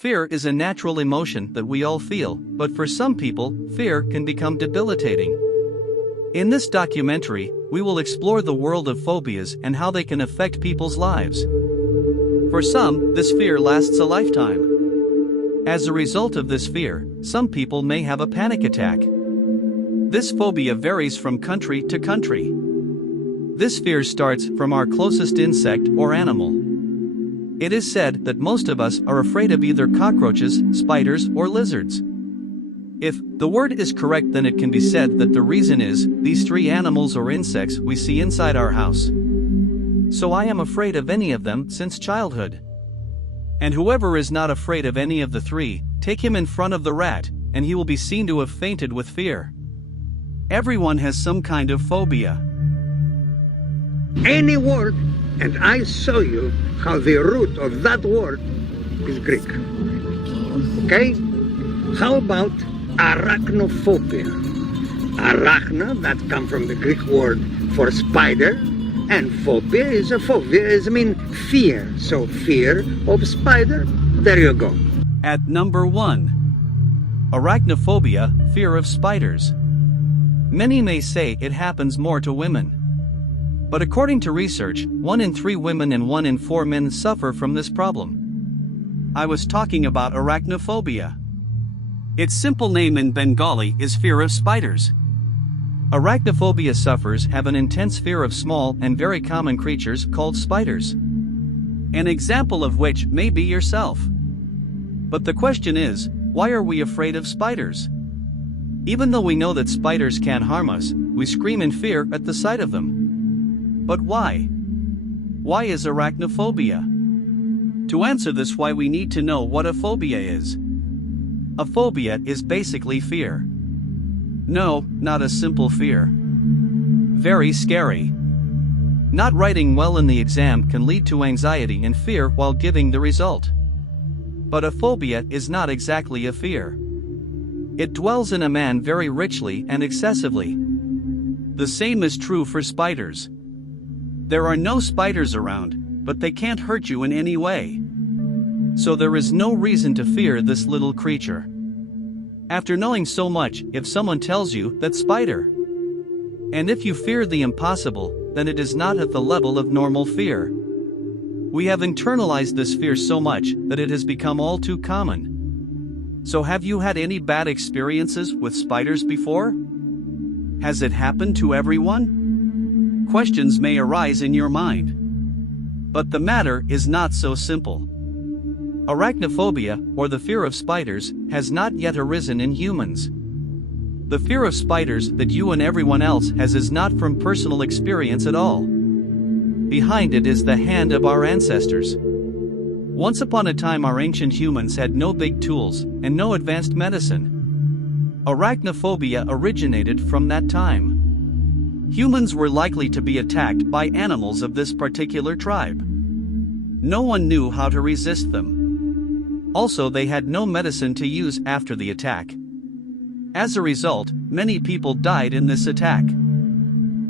Fear is a natural emotion that we all feel, but for some people, fear can become debilitating. In this documentary, we will explore the world of phobias and how they can affect people's lives. For some, this fear lasts a lifetime. As a result of this fear, some people may have a panic attack. This phobia varies from country to country. This fear starts from our closest insect or animal. It is said that most of us are afraid of either cockroaches, spiders, or lizards. If the word is correct, then it can be said that the reason is these three animals or insects we see inside our house. So I am afraid of any of them since childhood. And whoever is not afraid of any of the three, take him in front of the rat, and he will be seen to have fainted with fear. Everyone has some kind of phobia. Any word, and I show you how the root of that word is Greek. Okay? How about arachnophobia? Arachna, that comes from the Greek word for spider, and phobia is fear. So fear of spider, there you go. At number 1. Arachnophobia, fear of spiders. Many may say it happens more to women. But according to research, 1 in 3 women and 1 in 4 men suffer from this problem. I was talking about arachnophobia. Its simple name in Bengali is fear of spiders. Arachnophobia sufferers have an intense fear of small and very common creatures called spiders. An example of which may be yourself. But the question is, why are we afraid of spiders? Even though we know that spiders can harm us, we scream in fear at the sight of them. But why? Why is arachnophobia? To answer this why, we need to know what a phobia is. A phobia is basically fear. No, not a simple fear. Very scary. Not writing well in the exam can lead to anxiety and fear while giving the result. But a phobia is not exactly a fear. It dwells in a man very richly and excessively. The same is true for spiders. There are no spiders around, but they can't hurt you in any way. So there is no reason to fear this little creature. After knowing so much, if someone tells you that spider, and if you fear the impossible, then it is not at the level of normal fear. We have internalized this fear so much that it has become all too common. So have you had any bad experiences with spiders before? Has it happened to everyone? Questions may arise in your mind. But the matter is not so simple. Arachnophobia, or the fear of spiders, has not yet arisen in humans. The fear of spiders that you and everyone else has is not from personal experience at all. Behind it is the hand of our ancestors. Once upon a time, our ancient humans had no big tools and no advanced medicine. Arachnophobia originated from that time. Humans were likely to be attacked by animals of this particular tribe. No one knew how to resist them. Also, they had no medicine to use after the attack. As a result, many people died in this attack.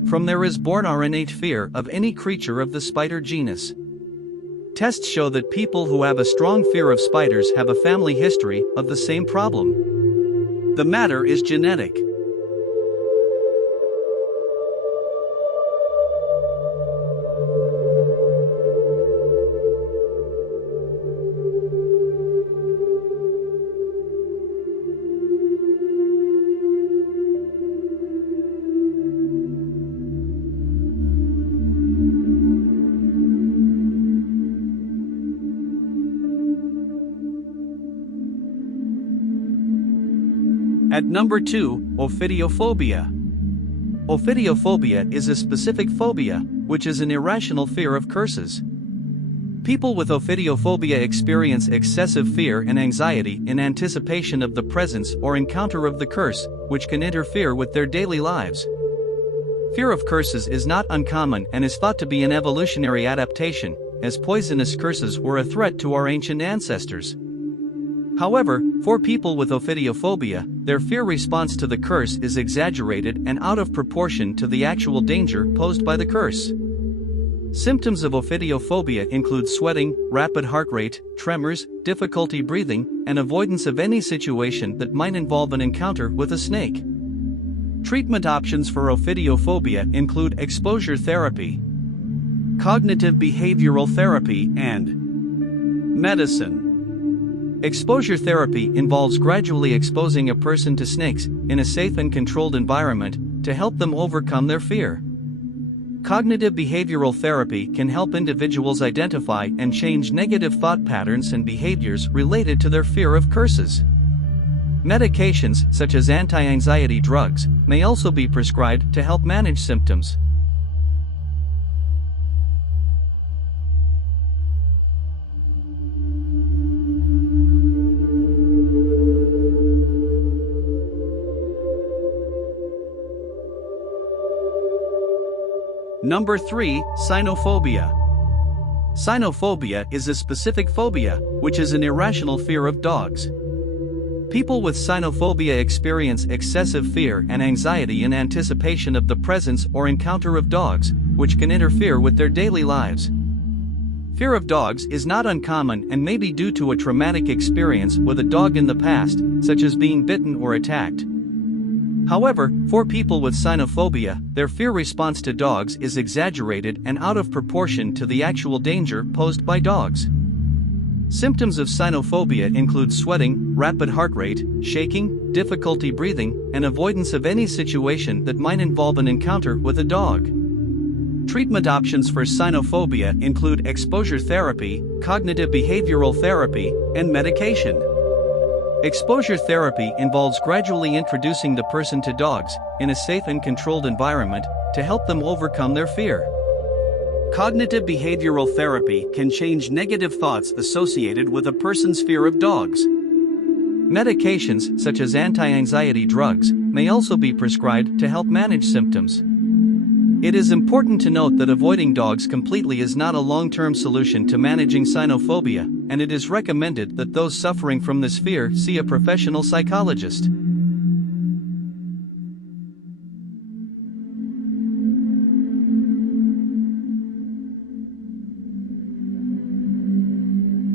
From there is born our innate fear of any creature of the spider genus. Tests show that people who have a strong fear of spiders have a family history of the same problem. The matter is genetic. At number 2, ophidiophobia. Ophidiophobia is a specific phobia, which is an irrational fear of curses. People with ophidiophobia experience excessive fear and anxiety in anticipation of the presence or encounter of the curse, which can interfere with their daily lives. Fear of curses is not uncommon and is thought to be an evolutionary adaptation, as poisonous curses were a threat to our ancient ancestors. However, for people with ophidiophobia, their fear response to the curse is exaggerated and out of proportion to the actual danger posed by the curse. Symptoms of ophidiophobia include sweating, rapid heart rate, tremors, difficulty breathing, and avoidance of any situation that might involve an encounter with a snake. Treatment options for ophidiophobia include exposure therapy, cognitive behavioral therapy, and medicine. Exposure therapy involves gradually exposing a person to snakes in a safe and controlled environment to help them overcome their fear. Cognitive behavioral therapy can help individuals identify and change negative thought patterns and behaviors related to their fear of curses. Medications such as anti-anxiety drugs may also be prescribed to help manage symptoms. Number 3, cynophobia. Cynophobia is a specific phobia, which is an irrational fear of dogs. People with cynophobia experience excessive fear and anxiety in anticipation of the presence or encounter of dogs, which can interfere with their daily lives. Fear of dogs is not uncommon and may be due to a traumatic experience with a dog in the past, such as being bitten or attacked. However, for people with cynophobia, their fear response to dogs is exaggerated and out of proportion to the actual danger posed by dogs. Symptoms of cynophobia include sweating, rapid heart rate, shaking, difficulty breathing, and avoidance of any situation that might involve an encounter with a dog. Treatment options for cynophobia include exposure therapy, cognitive behavioral therapy, and medication. Exposure therapy involves gradually introducing the person to dogs in a safe and controlled environment to help them overcome their fear. Cognitive behavioral therapy can change negative thoughts associated with a person's fear of dogs. Medications such as anti-anxiety drugs may also be prescribed to help manage symptoms. It is important to note that avoiding dogs completely is not a long-term solution to managing cynophobia, and it is recommended that those suffering from this fear see a professional psychologist.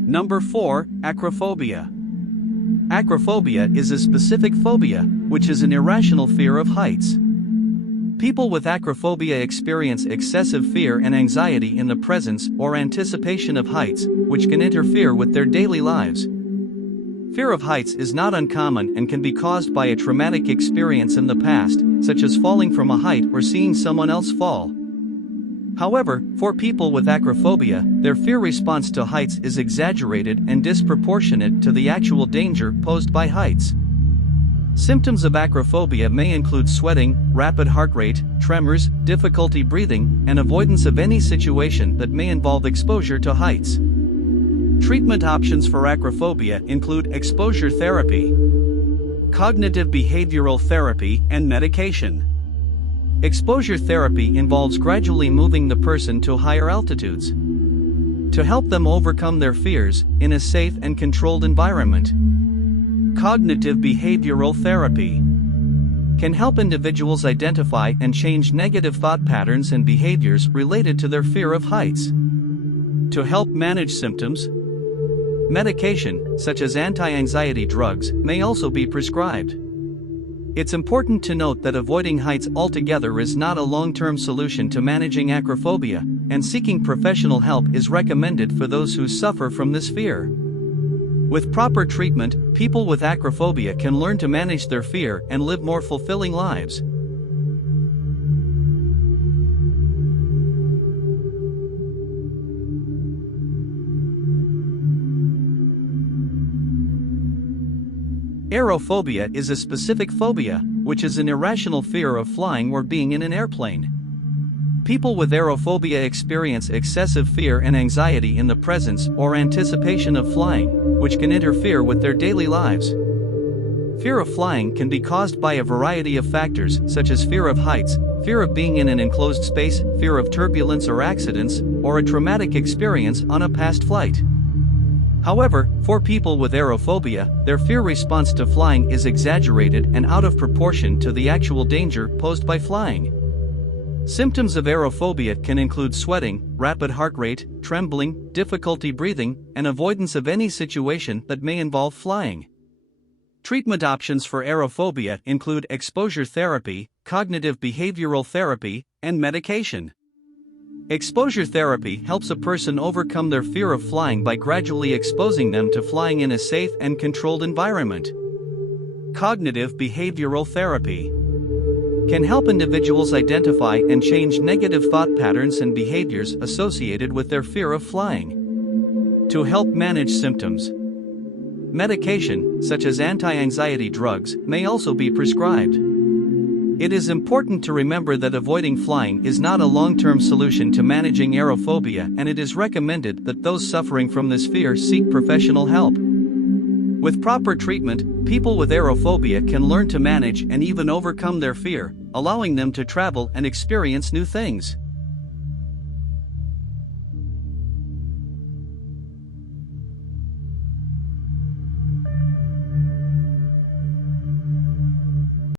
Number 4, acrophobia. Acrophobia is a specific phobia, which is an irrational fear of heights. People with acrophobia experience excessive fear and anxiety in the presence or anticipation of heights, which can interfere with their daily lives. Fear of heights is not uncommon and can be caused by a traumatic experience in the past, such as falling from a height or seeing someone else fall. However, for people with acrophobia, their fear response to heights is exaggerated and disproportionate to the actual danger posed by heights. Symptoms of acrophobia may include sweating, rapid heart rate, tremors, difficulty breathing, and avoidance of any situation that may involve exposure to heights. Treatment options for acrophobia include exposure therapy, cognitive behavioral therapy, and medication. Exposure therapy involves gradually moving the person to higher altitudes to help them overcome their fears in a safe and controlled environment. Cognitive behavioral therapy can help individuals identify and change negative thought patterns and behaviors related to their fear of heights. To help manage symptoms, medication, such as anti-anxiety drugs, may also be prescribed. It's important to note that avoiding heights altogether is not a long-term solution to managing acrophobia, and seeking professional help is recommended for those who suffer from this fear. With proper treatment, people with acrophobia can learn to manage their fear and live more fulfilling lives. Aerophobia is a specific phobia, which is an irrational fear of flying or being in an airplane. People with aerophobia experience excessive fear and anxiety in the presence or anticipation of flying, which can interfere with their daily lives. Fear of flying can be caused by a variety of factors, such as fear of heights, fear of being in an enclosed space, fear of turbulence or accidents, or a traumatic experience on a past flight. However, for people with aerophobia, their fear response to flying is exaggerated and out of proportion to the actual danger posed by flying. Symptoms of aerophobia can include sweating, rapid heart rate, trembling, difficulty breathing, and avoidance of any situation that may involve flying. Treatment options for aerophobia include exposure therapy, cognitive behavioral therapy, and medication. Exposure therapy helps a person overcome their fear of flying by gradually exposing them to flying in a safe and controlled environment. Cognitive behavioral therapy can help individuals identify and change negative thought patterns and behaviors associated with their fear of flying. To help manage symptoms, medication, such as anti-anxiety drugs, may also be prescribed. It is important to remember that avoiding flying is not a long-term solution to managing aerophobia, and it is recommended that those suffering from this fear seek professional help. With proper treatment, people with aerophobia can learn to manage and even overcome their fear, allowing them to travel and experience new things.